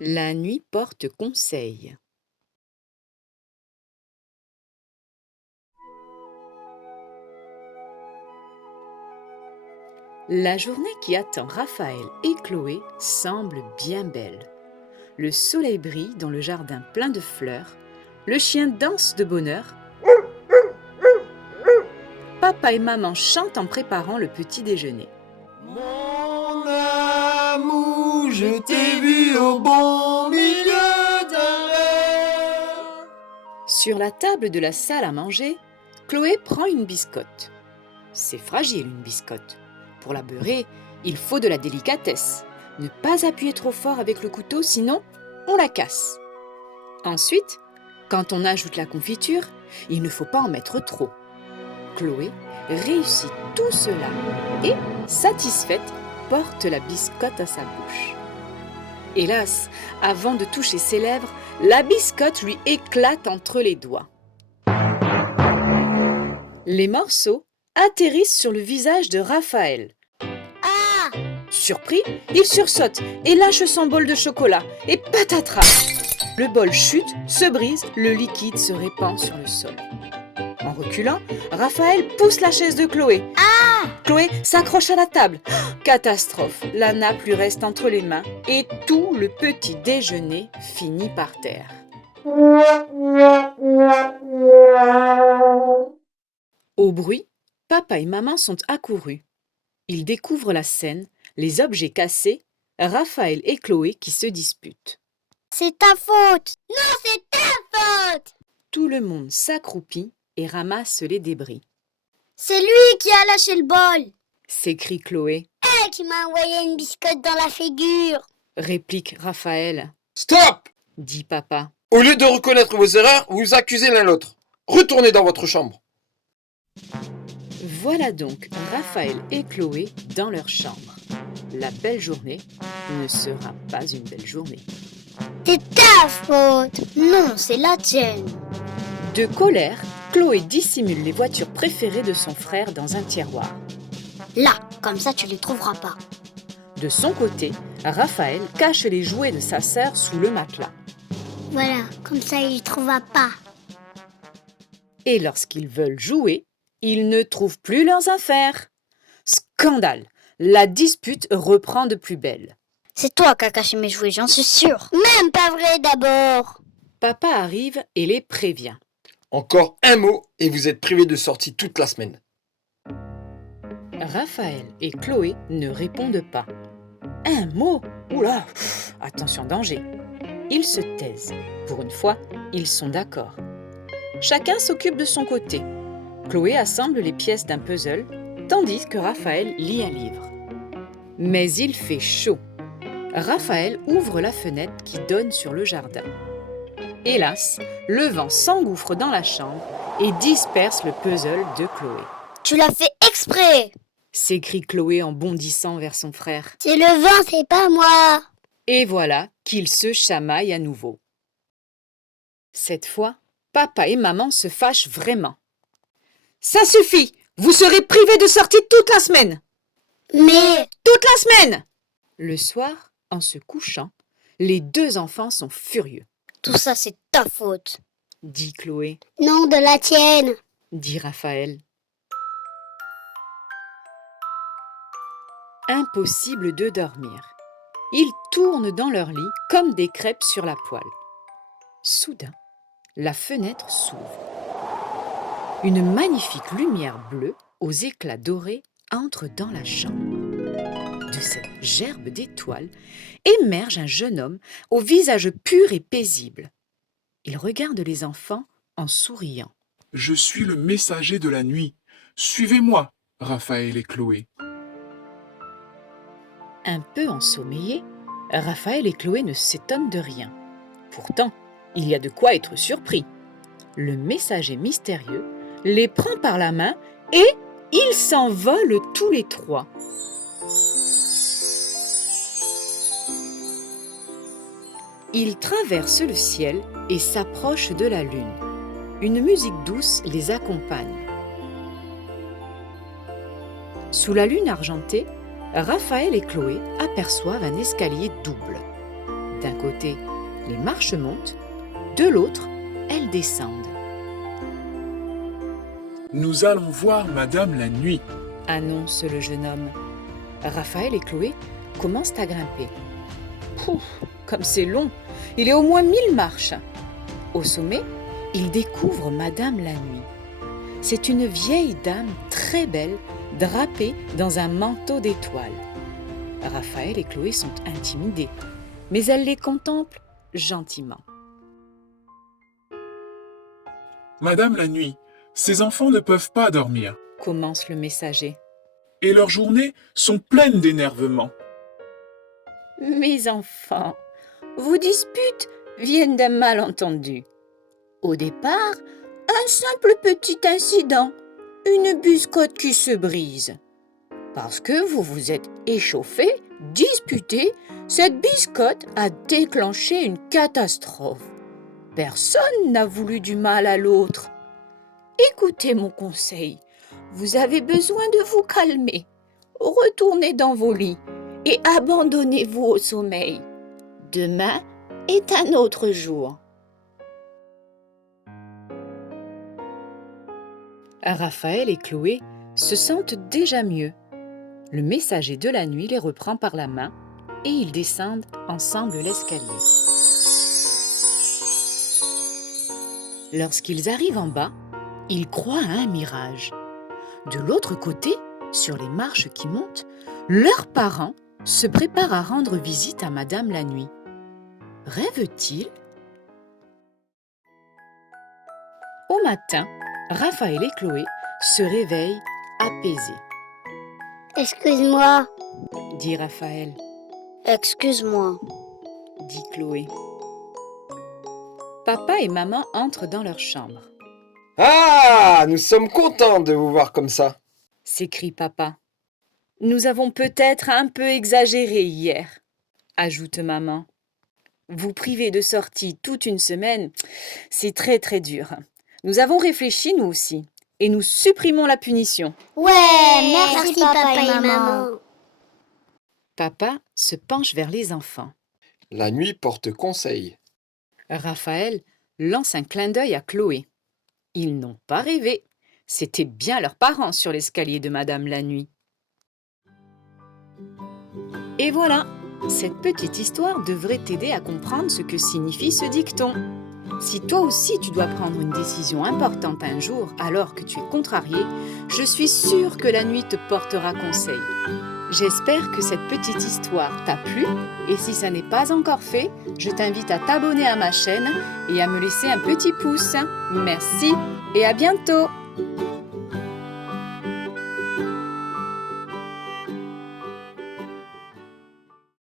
La nuit porte conseil. La journée qui attend Raphaël et Chloé semble bien belle. Le soleil brille dans le jardin plein de fleurs. Le chien danse de bonheur. Papa et maman chantent en préparant le petit déjeuner. Mon amour, je t'ai vu au bon milieu d'un rêve. Sur la table de la salle à manger, Chloé prend une biscotte. C'est fragile une biscotte. Pour la beurrer, il faut de la délicatesse. Ne pas appuyer trop fort avec le couteau, sinon on la casse. Ensuite, quand on ajoute la confiture, il ne faut pas en mettre trop. Chloé réussit tout cela et, satisfaite, porte la biscotte à sa bouche. Hélas, avant de toucher ses lèvres, la biscotte lui éclate entre les doigts. Les morceaux atterrissent sur le visage de Raphaël. Ah! Surpris, il sursaute et lâche son bol de chocolat et patatras! Le bol chute, se brise, le liquide se répand sur le sol. En reculant, Raphaël pousse la chaise de Chloé. Ah! Chloé s'accroche à la table. Catastrophe, la nappe lui reste entre les mains et tout le petit déjeuner finit par terre. Au bruit, papa et maman sont accourus. Ils découvrent la scène, les objets cassés, Raphaël et Chloé qui se disputent. C'est ta faute! Non, c'est ta faute! Tout le monde s'accroupit et ramasse les débris. C'est lui qui a lâché le bol! S'écrie Chloé, Elle qui m'a envoyé une biscotte dans la figure! réplique Raphaël, Stop! dit papa. Au lieu de reconnaître vos erreurs, vous vous accusez l'un l'autre. Retournez dans votre chambre. Voilà donc Raphaël et Chloé dans leur chambre. La belle journée ne sera pas une belle journée. C'est ta faute! Non, c'est la tienne! De colère, Chloé dissimule les voitures préférées de son frère dans un tiroir. Là, comme ça tu les trouveras pas. De son côté, Raphaël cache les jouets de sa sœur sous le matelas. Voilà, comme ça il les trouvera pas. Et lorsqu'ils veulent jouer, ils ne trouvent plus leurs affaires. Scandale! La dispute reprend de plus belle. C'est toi qui as caché mes jouets, j'en suis sûre. Même pas vrai d'abord. Papa arrive et les prévient. Encore un mot et vous êtes privés de sortie toute la semaine. Raphaël et Chloé ne répondent pas. Un mot? Oula! Attention, danger! Ils se taisent. Pour une fois, ils sont d'accord. Chacun s'occupe de son côté. Chloé assemble les pièces d'un puzzle, tandis que Raphaël lit un livre. Mais il fait chaud. Raphaël ouvre la fenêtre qui donne sur le jardin. Hélas, le vent s'engouffre dans la chambre et disperse le puzzle de Chloé. Tu l'as fait exprès. S'écrie Chloé en bondissant vers son frère. C'est le vent, c'est pas moi. Et voilà qu'ils se chamaillent à nouveau. Cette fois, papa et maman se fâchent vraiment. Ça suffit! Vous serez privés de sortie toute la semaine! Mais Toute la semaine! Le soir, en se couchant, les deux enfants sont furieux. tout ça c'est ta faute. Dit Chloé, Non, de la tienne. dit Raphaël. Impossible de dormir. Ils tournent dans leur lit comme des crêpes sur la poêle. Soudain, la fenêtre s'ouvre. Une magnifique lumière bleue aux éclats dorés entre dans la chambre. De cette gerbe d'étoiles émerge un jeune homme au visage pur et paisible. Il regarde les enfants en souriant. Je suis le messager de la nuit. Suivez-moi, Raphaël et Chloé. Un peu ensommeillés, Raphaël et Chloé ne s'étonnent de rien. Pourtant, il y a de quoi être surpris. Le messager mystérieux les prend par la main et ils s'envolent tous les trois. Ils traversent le ciel et s'approchent de la lune. Une musique douce les accompagne. Sous la lune argentée, Raphaël et Chloé aperçoivent un escalier double. D'un côté, les marches montent, de l'autre, elles descendent. Nous allons voir Madame la Nuit. Annonce le jeune homme. Raphaël et Chloé commencent à grimper. Pouf, comme c'est long, il est au moins 1000 marches. Au sommet, ils découvrent Madame la Nuit. C'est une vieille dame très belle, drapée dans un manteau d'étoiles. Raphaël et Chloé sont intimidés, mais elle les contemple gentiment. Madame la Nuit, ces enfants ne peuvent pas dormir. Commence le messager. Et leurs journées sont pleines d'énervement. Mes enfants, vos disputes viennent d'un malentendu. Au départ, un simple petit incident, une biscotte qui se brise. Parce que vous vous êtes échauffés, disputés, cette biscotte a déclenché une catastrophe. Personne n'a voulu du mal à l'autre. Écoutez mon conseil, vous avez besoin de vous calmer. Retournez dans vos lits et abandonnez-vous au sommeil. Demain est un autre jour. Raphaël et Chloé se sentent déjà mieux. Le messager de la nuit les reprend par la main et ils descendent ensemble l'escalier. Lorsqu'ils arrivent en bas, ils croient à un mirage. De l'autre côté, sur les marches qui montent, leurs parents se préparent à rendre visite à Madame la Nuit. Rêvent-ils? Au matin, Raphaël et Chloé se réveillent apaisés. Excuse-moi, Dit Raphaël, excuse-moi. dit Chloé. Papa et maman entrent dans leur chambre. Ah, nous sommes contents de vous voir comme ça. S'écrie papa. Nous avons peut-être un peu exagéré hier, ajoute maman. Vous priver de sortie toute une semaine, c'est très très dur. Nous avons réfléchi nous aussi, et nous supprimons la punition. Ouais, merci papa et maman. Papa se penche vers les enfants. La nuit porte conseil. Raphaël lance un clin d'œil à Chloé. Ils n'ont pas rêvé. C'étaient bien leurs parents sur l'escalier de Madame la Nuit. Et voilà, cette petite histoire devrait t'aider à comprendre ce que signifie ce dicton. Si toi aussi tu dois prendre une décision importante un jour alors que tu es contrarié, je suis sûre que la nuit te portera conseil. J'espère que cette petite histoire t'a plu et si ça n'est pas encore fait, je t'invite à t'abonner à ma chaîne et à me laisser un petit pouce. Merci et à bientôt!